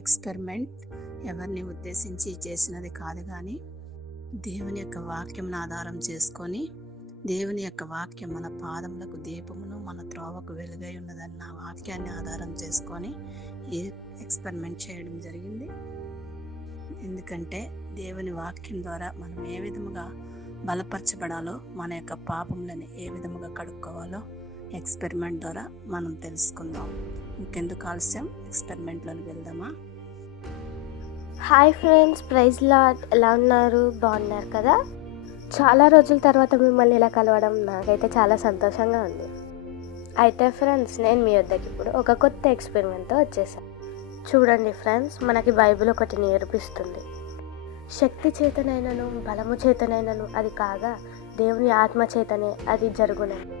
Experiment ఎవరిని ఉద్దేశించి చేసినది కాదు, కానీ దేవుని యొక్క వాక్యంను ఆధారం చేసుకొని, దేవుని యొక్క వాక్యం మన పాదములకు దీపమును మన త్రోవకు వెలుగై ఉన్నదన్న వాక్యాన్ని ఆధారం చేసుకొని ఈ ఎక్స్పెరిమెంట్ చేయడం జరిగింది. ఎందుకంటే దేవుని వాక్యం ద్వారా మనం ఏ విధముగా బలపరచబడాలో, మన యొక్క పాపములను ఏ విధముగా కడుక్కోవాలో ఎక్స్పెరిమెంట్ ద్వారా మనం తెలుసుకుందాం. ఇంకెందుకు ఆలస్యం, ఎక్స్పెరిమెంట్లోకి వెళ్దామా? Hi friends, praise lord. ఎలా ఉన్నారు? బాగున్నారు కదా? చాలా రోజుల తర్వాత మిమ్మల్ని ఇలా కలవడం నాకైతే చాలా సంతోషంగా ఉంది. అయితే ఫ్రెండ్స్, నేను మీ వద్దకి ఇప్పుడు ఒక కొత్త ఎక్స్పెరిమెంట్తో వచ్చేసాను. చూడండి ఫ్రెండ్స్, మనకి బైబిల్ ఒకటి నేర్పిస్తుంది. శక్తి చేతనైనను బలము చేతనైనను అది కాగా దేవుని ఆత్మ చేతనే అది జరుగునని.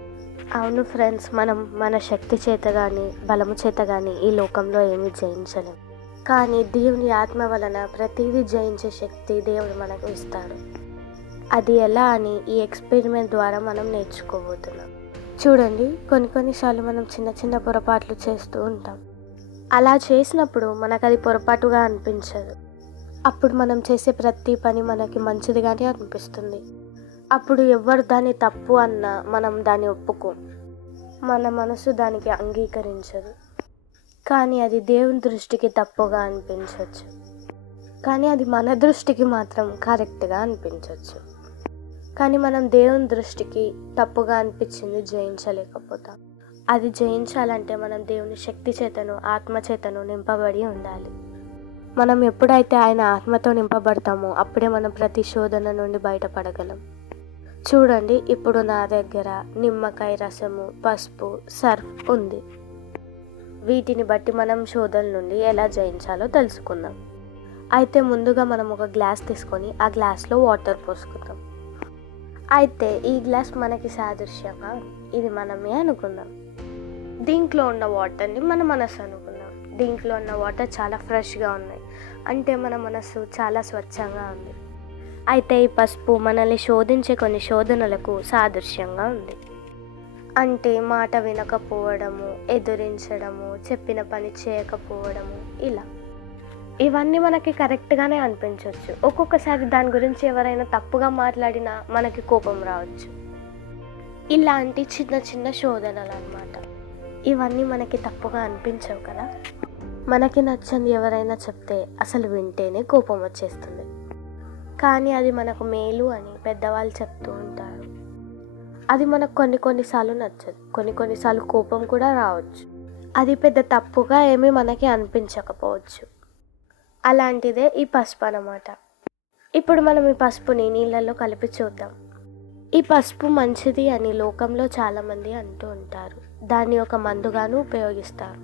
అవును ఫ్రెండ్స్, మనం మన శక్తి చేత కానీ బలము చేత కానీ ఈ లోకంలో ఏమీ జయించలేం. కానీ దేవుని ఆత్మ వలన ప్రతిదీ జయించే శక్తి దేవుడు మనకు ఇస్తాడు. అది ఎలా అని ఈ ఎక్స్పెరిమెంట్ ద్వారా మనం నేర్చుకోబోతున్నాం. చూడండి, కొన్నిసార్లు మనం చిన్న చిన్న పొరపాట్లు చేస్తూ ఉంటాం. అలా చేసినప్పుడు మనకు అది పొరపాటుగా అనిపించదు. అప్పుడు మనం చేసే ప్రతి పని మనకి మంచిదిగానే అనిపిస్తుంది. అప్పుడు ఎవరు దాన్ని తప్పు అన్నా మనం దాన్ని ఒప్పుకోం. మన మనసు దానికి అంగీకరించదు. కానీ అది దేవుని దృష్టికి తప్పుగా అనిపించవచ్చు. కానీ అది మన దృష్టికి మాత్రం కరెక్ట్గా అనిపించవచ్చు. కానీ మనం దేవుని దృష్టికి తప్పుగా అనిపించింది జయించలేకపోతాం. అది జయించాలంటే మనం దేవుని శక్తి చేతను ఆత్మ చేతను నింపబడి ఉండాలి. మనం ఎప్పుడైతే ఆయన ఆత్మతో నింపబడతామో అప్పుడే మనం ప్రతి శోధన నుండి బయటపడగలం. చూడండి, ఇప్పుడు నా దగ్గర నిమ్మకాయ రసము, పసుపు, సర్ఫ్ ఉంది. వీటిని బట్టి మనం శోధన నుండి ఎలా జయించాలో తెలుసుకుందాం. అయితే ముందుగా మనం ఒక గ్లాస్ తీసుకొని ఆ గ్లాస్లో వాటర్ పోసుకుందాం. అయితే ఈ గ్లాస్ మనకి సాదృశ్యంగా ఇది మనమే అనుకుందాం. దీంట్లో ఉన్న వాటర్ని మన మనసు అనుకుందాం. దీంట్లో ఉన్న వాటర్ చాలా ఫ్రెష్గా ఉన్నాయి, అంటే మన మనసు చాలా స్వచ్ఛంగా ఉంది. అయితే ఈ పసుపు మనల్ని శోధించే కొన్ని శోధనలకు సాదృశ్యంగా ఉంది. అంటే మాట వినకపోవడము, ఎదురించడము, చెప్పిన పని చేయకపోవడము, ఇలా ఇవన్నీ మనకి కరెక్ట్గానే అనిపించవచ్చు. ఒక్కొక్కసారి దాని గురించి ఎవరైనా తప్పుగా మాట్లాడినా మనకి కోపం రావచ్చు. ఇలాంటి చిన్న చిన్న శోధనలు అన్నమాట. ఇవన్నీ మనకి తప్పుగా అనిపించవు కదా. మనకి నచ్చని ఎవరైనా చెప్తే అసలు వింటేనే కోపం వచ్చేస్తుంది. కానీ అది మనకు మేలు అని పెద్దవాళ్ళు చెప్తూ ఉంటారు. అది మనకు కొన్నిసార్లు నచ్చదు, కొన్నిసార్లు కోపం కూడా రావచ్చు. అది పెద్ద తప్పుగా ఏమీ మనకి అనిపించకపోవచ్చు. అలాంటిదే ఈ పసుపు అన్నమాట. ఇప్పుడు మనం ఈ పసుపుని నీళ్ళల్లో కలిపి చూద్దాం. ఈ పసుపు మంచిది అని లోకంలో చాలామంది అంటూ ఉంటారు. దాన్ని ఒక మందుగాను ఉపయోగిస్తారు.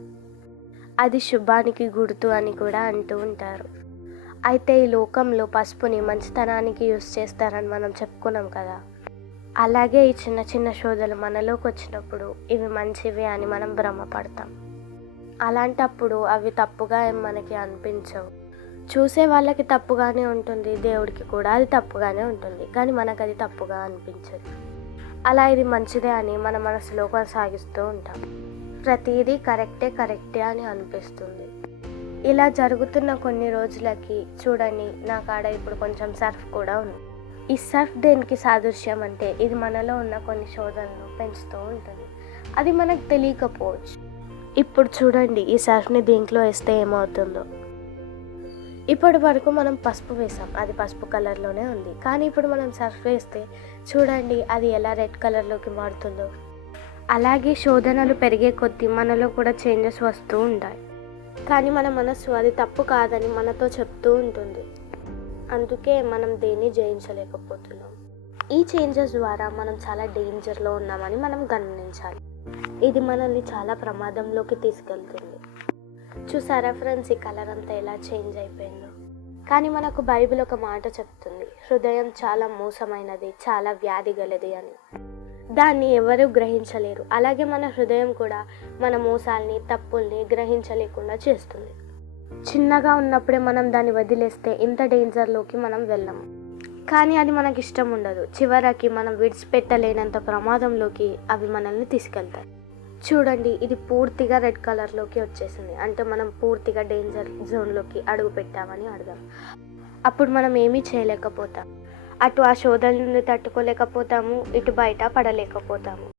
అది శుభానికి గుర్తు అని కూడా అంటూ ఉంటారు. అయితే ఈ లోకంలో పసుపుని మంచితనానికి యూస్ చేస్తారని మనం చెప్పుకున్నాం కదా. అలాగే ఈ చిన్న చిన్న శోధనలు మనలోకి వచ్చినప్పుడు ఇవి మంచివి అని మనం భ్రమపడతాం. అలాంటప్పుడు అవి తప్పుగా ఏం మనకి అనిపించవు. చూసే వాళ్ళకి తప్పుగానే ఉంటుంది, దేవుడికి కూడా అది తప్పుగానే ఉంటుంది. కానీ మనకు అది తప్పుగా అనిపించదు. అలా ఇది మంచిదే అని మన మనసులో కొనసాగిస్తూ ఉంటాం. ప్రతిదీ కరెక్టే అని అనిపిస్తుంది. ఇలా జరుగుతున్న కొన్ని రోజులకి చూడండి, నా కాడ ఇప్పుడు కొంచెం సర్ఫ్ కూడా ఉంది. ఈ సర్ఫ్ దేనికి సాదృశ్యం అంటే ఇది మనలో ఉన్న కొన్ని శోధనలు పెంచుతూ ఉంటుంది. అది మనకు తెలియకపోవచ్చు. ఇప్పుడు చూడండి, ఈ సర్ఫ్ని దీంట్లో వేస్తే ఏమవుతుందో. ఇప్పటి వరకు మనం పసుపు వేసాం, అది పసుపు కలర్లోనే ఉంది. కానీ ఇప్పుడు మనం సర్ఫ్ వేస్తే చూడండి అది ఎలా రెడ్ కలర్లోకి మారుతుందో. అలాగే శోధనలు పెరిగే కొద్దీ మనలో కూడా చేంజెస్ వస్తూ ఉంటాయి. కానీ మన మనసు అది తప్పు కాదని మనతో చెప్తూ ఉంటుంది. అందుకే మనం దేన్ని జయించలేకపోతున్నాం. ఈ చేంజెస్ ద్వారా మనం చాలా డేంజర్లో ఉన్నామని మనం గమనించాలి. ఇది మనల్ని చాలా ప్రమాదంలోకి తీసుకెళ్తుంది. చూసారా ఫ్రెండ్స్, ఈ కలర్ అంతా ఎలా చేంజ్ అయిపోయిందో. కానీ మనకు బైబిల్ ఒక మాట చెప్తుంది, హృదయం చాలా మోసమైనది, చాలా వ్యాధి గలది అని. దాన్ని ఎవరూ గ్రహించలేరు. అలాగే మన హృదయం కూడా మన మోసాల్ని, తప్పుల్ని గ్రహించలేకుండా చేస్తుంది. చిన్నగా ఉన్నప్పుడే మనం దాన్ని వదిలేస్తే ఇంత డేంజర్లోకి మనం వెళ్ళము. కానీ అది మనకి ఇష్టం ఉండదు. చివరికి మనం విడిచిపెట్టలేనంత ప్రమాదంలోకి అవి మనల్ని తీసుకెళ్తాయి. చూడండి, ఇది పూర్తిగా రెడ్ కలర్లోకి వచ్చేసింది. అంటే మనం పూర్తిగా డేంజర్ జోన్లోకి అడుగు పెట్టామని అర్థం. అప్పుడు మనం ఏమీ చేయలేకపోతాం. అటు ఆ శోధన నుండి తట్టుకోలేకపోతాము, ఇటు బయట పడలేకపోతాము.